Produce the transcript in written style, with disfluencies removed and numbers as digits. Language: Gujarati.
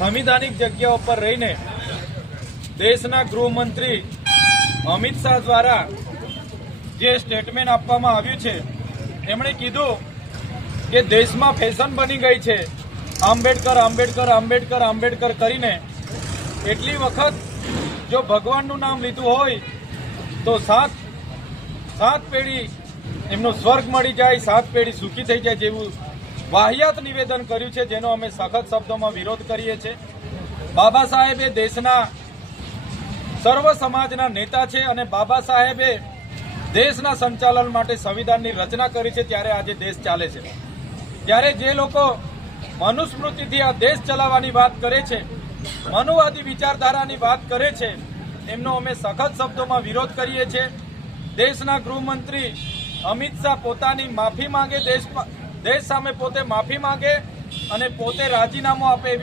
સંવિધાનિક જગ્યાઓ પર રહીને દેશના ગૃહમંત્રી અમિત શાહ દ્વારા જે સ્ટેટમેન્ટ આપવામાં આવ્યું છે, એમણે કીધું કે દેશમાં ફેશન બની ગઈ છે આંબેડકર આંબેડકર આંબેડકર આંબેડકર કરીને એટલી વખત જો ભગવાનનું નામ લીધું હોય તો સાત પેઢી એમનો સ્વર્ગ મળી જાય, 7 પેઢી સુખી થઈ જાય જેવું વાહિયાત નિવેદન કર્યું છે, જેનો અમે સખત શબ્દોમાં વિરોધ કરીએ છીએ। બાબા સાહેબ એ દેશના સર્વ સમાજના નેતા છે અને બાબા સાહેબે દેશના સંચાલન માટે સંવિધાનની રચના કરી છે, ત્યારે આજે દેશ ચાલે છે। ત્યારે જે લોકો મનુસ્મૃતિથી આ દેશ ચલાવવાની વાત કરે છે, મનુવાદી વિચારધારાની વાત કરે છે, એમનો અમે સખત શબ્દોમાં વિરોધ કરીએ છીએ। દેશના ગૃહમંત્રી અમિત શાહ પોતાની માફી માંગે, દેશ સામે પોતે માફી માંગે અને પોતે રાજીનામું આપે એવી